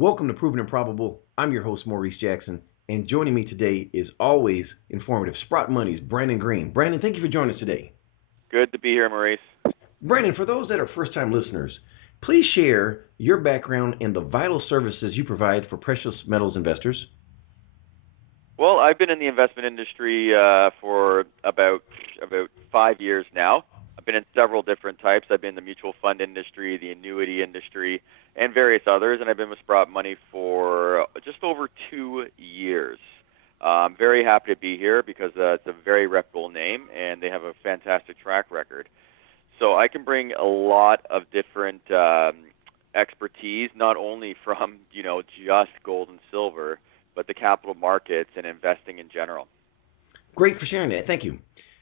Welcome to Proven and Probable. I'm your host, Maurice Jackson, and joining me today is always informative Sprott Money's Brandon Green. Brandon, thank you for joining us today. Good to be here, Maurice. Brandon, for those that are first-time listeners, please share your background and the vital services you provide for precious metals investors. Well, I've been in the investment industry for about 5 years now. I've been in several different types. I've been in the mutual fund industry, the annuity industry, and various others, and I've been with Sprott Money for just over 2 years. I'm very happy to be here because it's a very reputable name, and they have a fantastic track record. So I can bring a lot of different expertise, not only from just gold and silver, but the capital markets and investing in general. Great for sharing that. Thank you.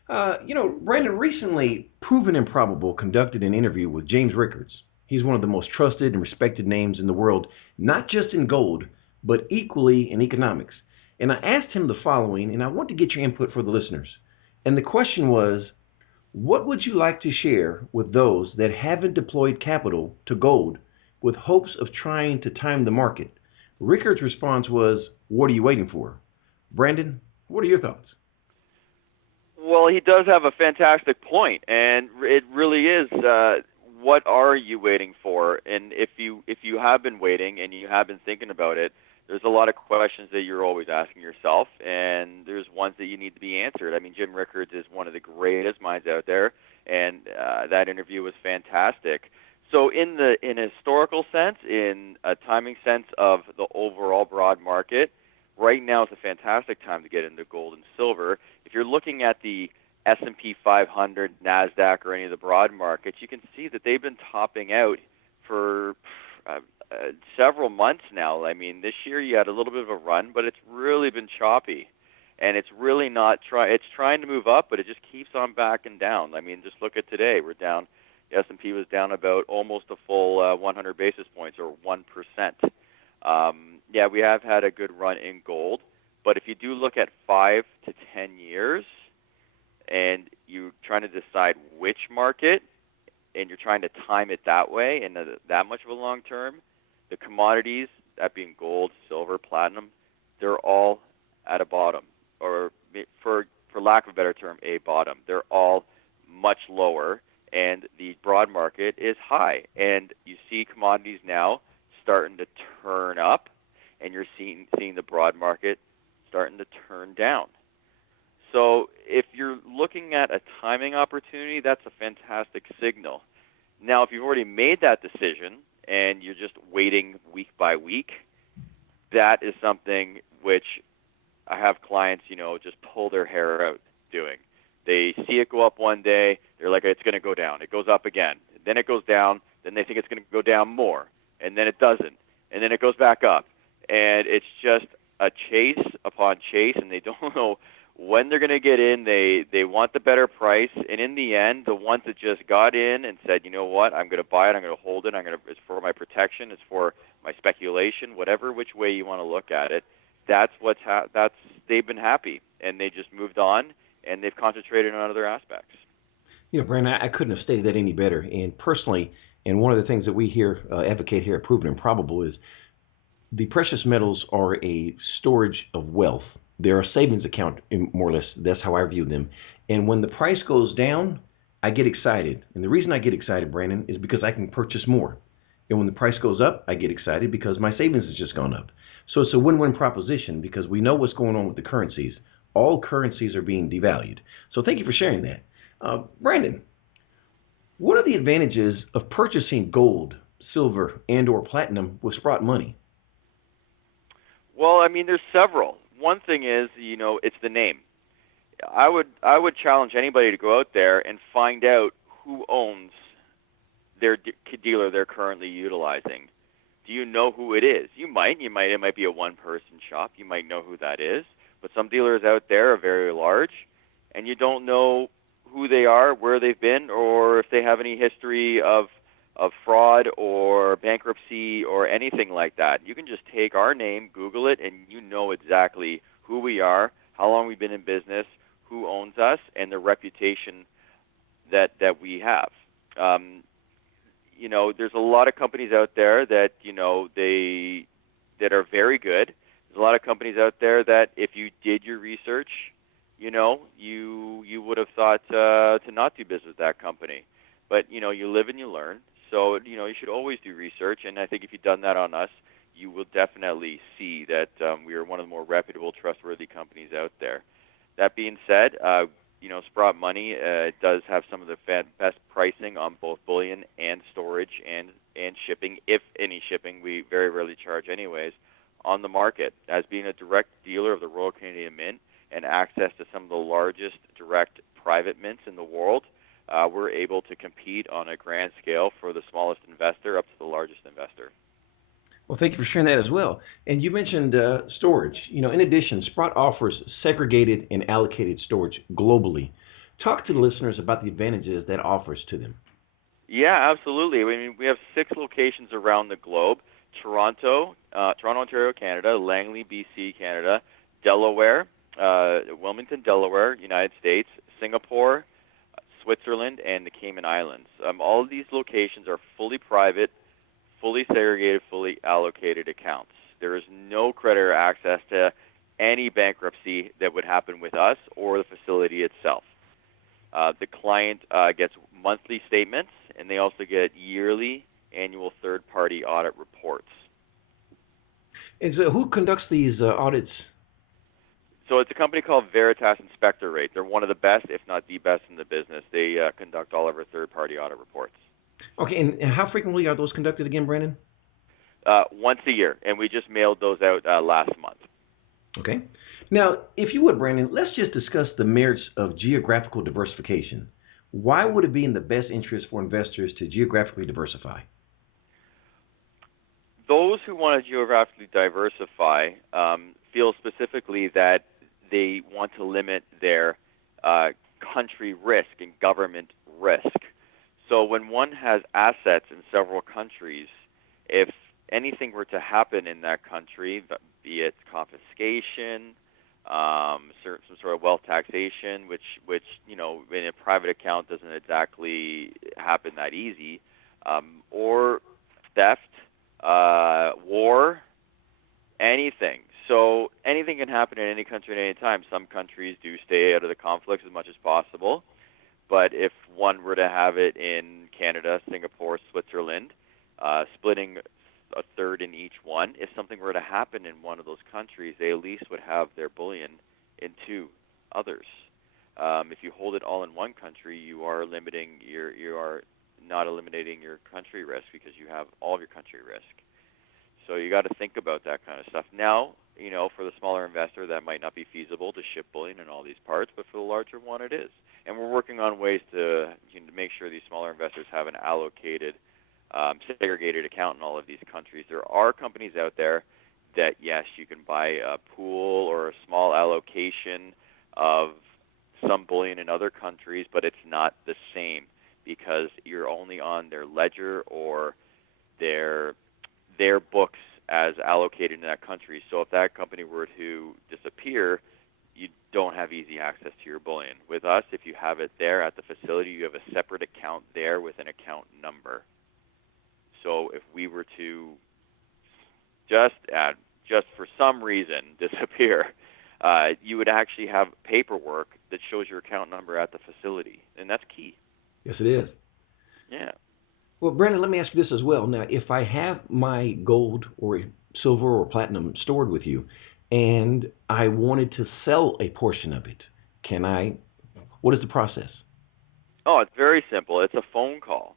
Brandon, recently Proven and Probable conducted an interview with James Rickards. He's one of the most trusted and respected names in the world, not just in gold, but equally in economics. And I asked him the following, and I want to get your input for the listeners. And the question was, what would you like to share with those that haven't deployed capital to gold with hopes of trying to time the market? Rickards' response was, what are you waiting for? Brandon, what are your thoughts? Well, he does have a fantastic point, and it really is. What are you waiting for? And if you have been waiting and you have been thinking about it, there's a lot of questions that you're always asking yourself, and there's ones that you need to be answered. I mean, Jim Rickards is one of the greatest minds out there, and that interview was fantastic. So in a historical sense, in a timing sense of the overall broad market, right now is a fantastic time to get into gold and silver. If you're looking at the S&P 500, NASDAQ, or any of the broad markets, you can see that they've been topping out for several months now. I mean, this year you had a little bit of a run, but it's really been choppy. And it's really not it's trying to move up, but it just keeps on backing down. I mean, just look at today. We're down. The S&P was down about almost a full 100 basis points, or 1%. Yeah, we have had a good run in gold, but if you do look at 5 to 10 years and you're trying to decide which market and you're trying to time it that way and that much of a long term, the commodities, that being gold, silver, platinum, they're all at a bottom, or for lack of a better term, a bottom. They're all much lower, and the broad market is high. And you see commodities now starting to turn up, and you're seeing the broad market starting to turn down. So if you're looking at a timing opportunity, that's a fantastic signal. Now, if you've already made that decision and you're just waiting week by week, that is something which I have clients, just pull their hair out doing. They see it go up one day, they're like, it's going to go down. It goes up again. Then it goes down. Then they think it's going to go down more. And then it doesn't. And then it goes back up. And it's just a chase upon chase, and they don't know when they're going to get in. They want the better price. And in the end, the ones that just got in and said, you know what, I'm going to buy it, I'm going to hold it, it's for my protection, it's for my speculation, whatever which way you want to look at it, they've been happy. And they just moved on, and they've concentrated on other aspects. Brandon, I couldn't have stated that any better. And personally, and one of the things that we advocate here at Proven and Probable is the precious metals are a storage of wealth. They're a savings account, more or less. That's how I view them. And when the price goes down, I get excited. And the reason I get excited, Brandon, is because I can purchase more. And when the price goes up, I get excited because my savings has just gone up. So it's a win-win proposition because we know what's going on with the currencies. All currencies are being devalued. So thank you for sharing that. Brandon, what are the advantages of purchasing gold, silver, and or platinum with Sprott Money? Well, I mean, there's several. One thing is, it's the name. I would challenge anybody to go out there and find out who owns their dealer they're currently utilizing. Do you know who it is? You might. It might be a one-person shop. You might know who that is. But some dealers out there are very large, and you don't know who they are, where they've been, or if they have any history of fraud or bankruptcy or anything like that. You can just take our name, Google it, and you know exactly who we are, how long we've been in business, who owns us, and the reputation that we have. There's a lot of companies out there that, they that are very good. There's a lot of companies out there that if you did your research, you would have thought to not do business with that company. But you live and you learn. So you should always do research. And I think if you've done that on us, you will definitely see that we are one of the more reputable, trustworthy companies out there. That being said, Sprott Money does have some of the best pricing on both bullion and storage and shipping, if any shipping. We very rarely charge anyways, on the market. As being a direct dealer of the Royal Canadian Mint and access to some of the largest direct private mints in the world, we're able to compete on a grand scale for the smallest investor up to the largest investor. Well, thank you for sharing that as well. And you mentioned storage. In addition, Sprott offers segregated and allocated storage globally. Talk to the listeners about the advantages that offers to them. Yeah, absolutely. I mean, we have 6 locations around the globe: Toronto, Ontario, Canada; Langley, BC, Canada; Delaware, Wilmington, Delaware, United States; Singapore, Switzerland, and the Cayman Islands. All of these locations are fully private, fully segregated, fully allocated accounts. There is no creditor access to any bankruptcy that would happen with us or the facility itself. The client gets monthly statements, and they also get yearly, annual third-party audit reports. And so who conducts these audits? So it's a company called Veritas Inspectorate. They're one of the best, if not the best in the business. They conduct all of our third-party audit reports. Okay, and how frequently are those conducted again, Brandon? Once a year, and we just mailed those out last month. Okay. Now, if you would, Brandon, let's just discuss the merits of geographical diversification. Why would it be in the best interest for investors to geographically diversify? Those who want to geographically diversify feel specifically that they want to limit their country risk and government risk. So when one has assets in several countries, if anything were to happen in that country, be it confiscation, some sort of wealth taxation, which in a private account doesn't exactly happen that easy, or theft, war, anything. So anything can happen in any country at any time. Some countries do stay out of the conflicts as much as possible. But if one were to have it in Canada, Singapore, Switzerland, splitting a third in each one, if something were to happen in one of those countries, they at least would have their bullion in 2 others. If you hold it all in one country, you are not eliminating your country risk because you have all of your country risk. So you got to think about that kind of stuff. Now, for the smaller investor, that might not be feasible to ship bullion in all these parts, but for the larger one, it is. And we're working on ways to make sure these smaller investors have an allocated, segregated account in all of these countries. There are companies out there that, yes, you can buy a pool or a small allocation of some bullion in other countries, but it's not the same because you're only on their ledger or their books as allocated in that country. So if that company were to disappear, you don't have easy access to your bullion. With us, if you have it there at the facility, you have a separate account there with an account number. So if we were to just for some reason disappear, you would actually have paperwork that shows your account number at the facility, and that's key. Yes, it is. Yeah. Well, Brandon, let me ask you this as well. Now, if I have my gold or silver or platinum stored with you, and I wanted to sell a portion of it, can I? What is the process? Oh, it's very simple. It's a phone call.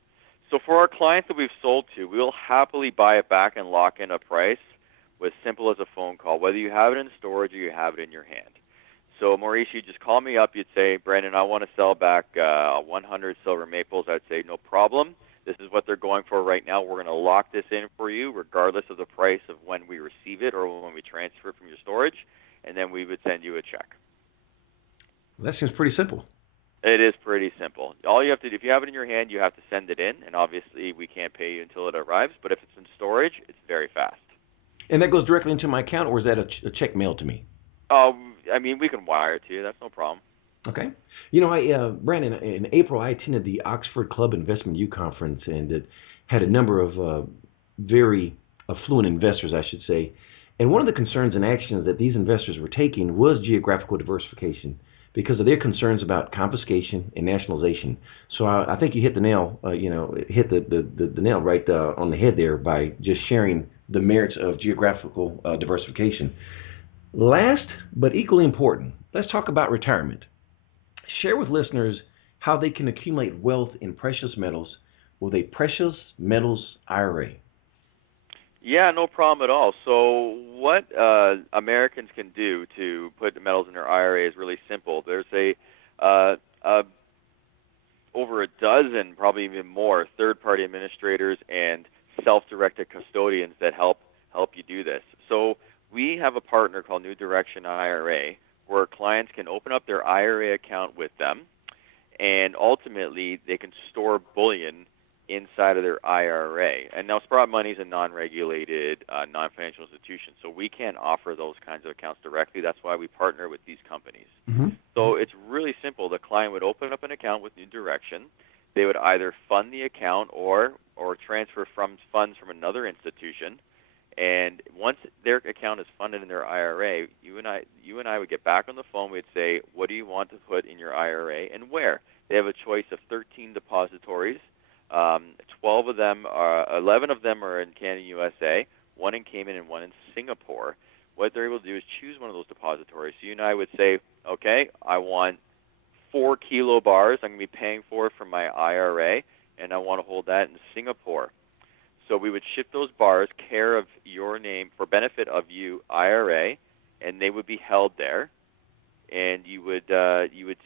So for our clients that we've sold to, we'll happily buy it back and lock in a price as simple as a phone call, whether you have it in storage or you have it in your hand. So, Maurice, you just call me up. You'd say, Brandon, I want to sell back 100 silver maples. I'd say, no problem. This is what they're going for right now. We're going to lock this in for you regardless of the price of when we receive it or when we transfer it from your storage, and then we would send you a check. Well, that seems pretty simple. It is pretty simple. All you have to do, if you have it in your hand, you have to send it in, and obviously we can't pay you until it arrives, but if it's in storage, it's very fast. And that goes directly into my account, or is that a check mailed to me? I mean, we can wire it to you. That's no problem. Okay. Brandon, in April, I attended the Oxford Club Investment U Conference, and it had a number of very affluent investors, I should say. And one of the concerns and actions that these investors were taking was geographical diversification because of their concerns about confiscation and nationalization. So I think you hit the nail, hit the nail right on the head there by just sharing the merits of geographical diversification. Last but equally important, let's talk about retirement. Share with listeners how they can accumulate wealth in precious metals with a precious metals IRA. Yeah, no problem at all. So what Americans can do to put the metals in their IRA is really simple. There's uh, over a dozen, probably even more, third-party administrators and self-directed custodians that help you do this. So we have a partner called New Direction IRA, where clients can open up their IRA account with them, and ultimately they can store bullion inside of their IRA. And now Sprott Money is a non-regulated, non-financial institution, so we can't offer those kinds of accounts directly. That's why we partner with these companies. Mm-hmm. So it's really simple. The client would open up an account with New Direction. They would either fund the account or transfer funds from another institution. And once their account is funded in their IRA, you and I would get back on the phone. We'd say, what do you want to put in your IRA and where? They have a choice of 13 depositories. 11 of them are in Canada, USA, one in Cayman and one in Singapore. What they're able to do is choose one of those depositories. So you and I would say, okay, I want 4 kilo bars I'm going to be paying for from my IRA, and I want to hold that in Singapore. So we would ship those bars care of your name for benefit of you, IRA, and they would be held there. And you would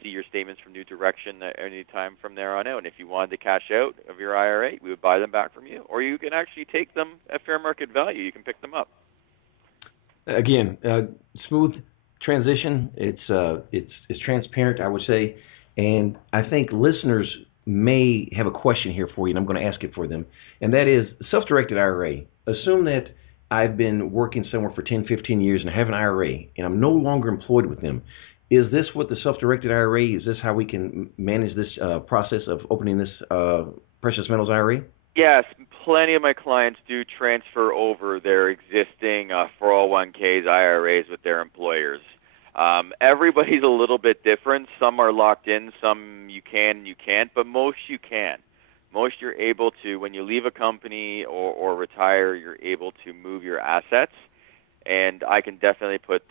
see your statements from New Direction any time from there on out. And if you wanted to cash out of your IRA, we would buy them back from you, or you can actually take them at fair market value. You can pick them up. Again, smooth transition. It's transparent, I would say, and I think listeners may have a question here for you, and I'm going to ask it for them. And that is self-directed IRA. Assume that I've been working somewhere for 10, 15 years and I have an IRA, and I'm no longer employed with them. Is this what the self-directed IRA, is this how we can manage this process of opening this precious metals IRA? Yes, plenty of my clients do transfer over their existing 401ks, IRAs with their employers. Everybody's a little bit different. Some are locked in, some you can and you can't, but most you can. Most you're able to, when you leave a company or retire, you're able to move your assets. And I can definitely put,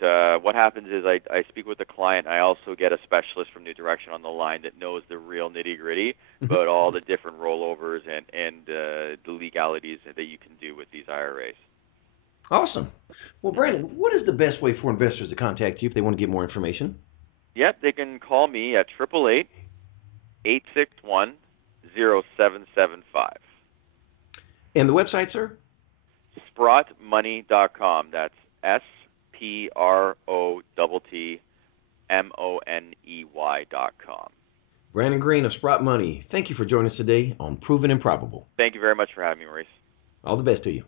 what happens is I speak with the client. I also get a specialist from New Direction on the line that knows the real nitty-gritty about all the different rollovers and the legalities that you can do with these IRAs. Awesome. Well, Brandon, what is the best way for investors to contact you if they want to get more information? Yep, they can call me at 888-861-0775. And the website, sir? SprottMoney.com. That's SPROTTMONEY.com. Brandon Green of Sprott Money, thank you for joining us today on Proven and Probable. Thank you very much for having me, Maurice. All the best to you.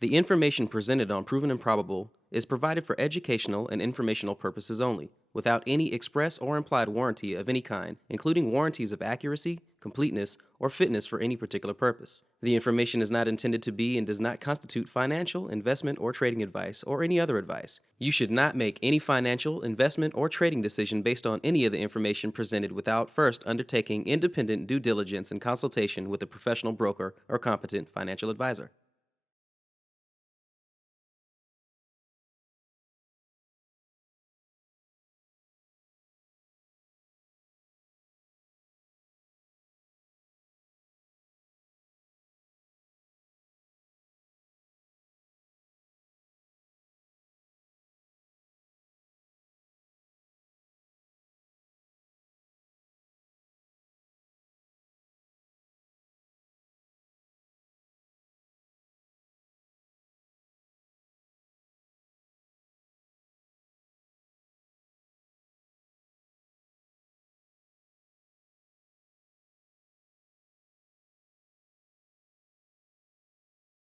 The information presented on Proven and Probable is provided for educational and informational purposes only, without any express or implied warranty of any kind, including warranties of accuracy, completeness, or fitness for any particular purpose. The information is not intended to be and does not constitute financial, investment, or trading advice, or any other advice. You should not make any financial, investment, or trading decision based on any of the information presented without first undertaking independent due diligence and consultation with a professional broker or competent financial advisor.